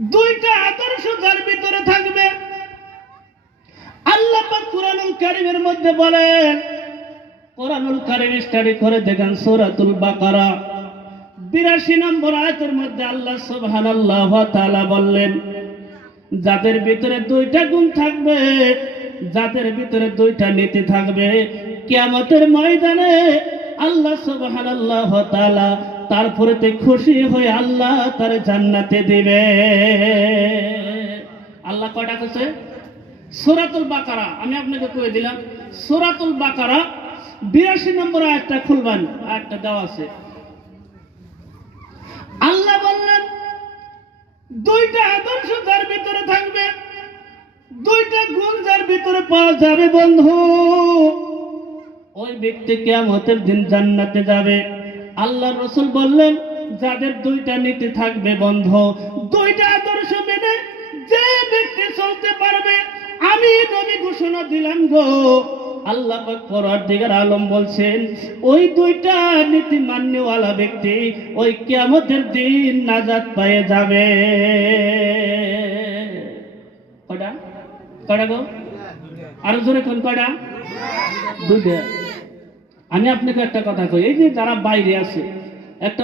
দুইটা আদর্শ যার ভিতরে থাকবে, আল্লাহ পাক কুরআনুল কারীমের মধ্যে বলেন, কুরআনুল কারীম স্টাডি করে দেখেন সূরাতুল বাকারা 82 নম্বর আয়াতের মধ্যে আল্লাহ সুবহানাল্লাহু ওয়া তাআলা বললেন, যাদের ভিতরে দুইটা গুণ থাকবে, যাদের ভিতরে দুইটা নীতি থাকবে, কিয়ামতের ময়দানে আল্লাহ সুবহানাল্লাহু ওয়া তাআলা তার প্রতি খুশি হয়ে আল্লাহ তার জান্নাতে দিবে। আল্লাহ কয়টা কইছে? সূরাতুল বাকারা, আমি আপনাকে কয়ে দিলাম সূরাতুল বাকারা 82 নম্বর আয়াতটা খুলবেন, আয়াতটা দেওয়া আছে। আল্লাহ বললেন, দুইটা আদর্শ যার ভিতরে থাকবে, দুইটা গুণ যার ভিতরে পাওয়া যাবে বন্ধু, ওই ব্যক্তি কিয়ামতের দিন জান্নাতে যাবে। আল্লাহর রাসূল বললেন, যাদের দুইটা নীতি থাকবে বন্ধু, দুইটা আদর্শ মেনে যে ব্যক্তি চলতে পারবে, আমি নবী ঘোষণা দিলাম গো, আল্লাহ পাক পরওয়ারদিগার আলম বলছেন, ওই দুইটা নীতি মান্যওয়ালা ব্যক্তি ওই কিয়ামতের দিন নাজাত পেয়ে যাবে। কয়টা? কয়টা গো? আরো জোরে কোন কয়টা? দুইটা। আমি আপনাকে একটা কথা কই, এই যে যারা বাইরে আছে, একটা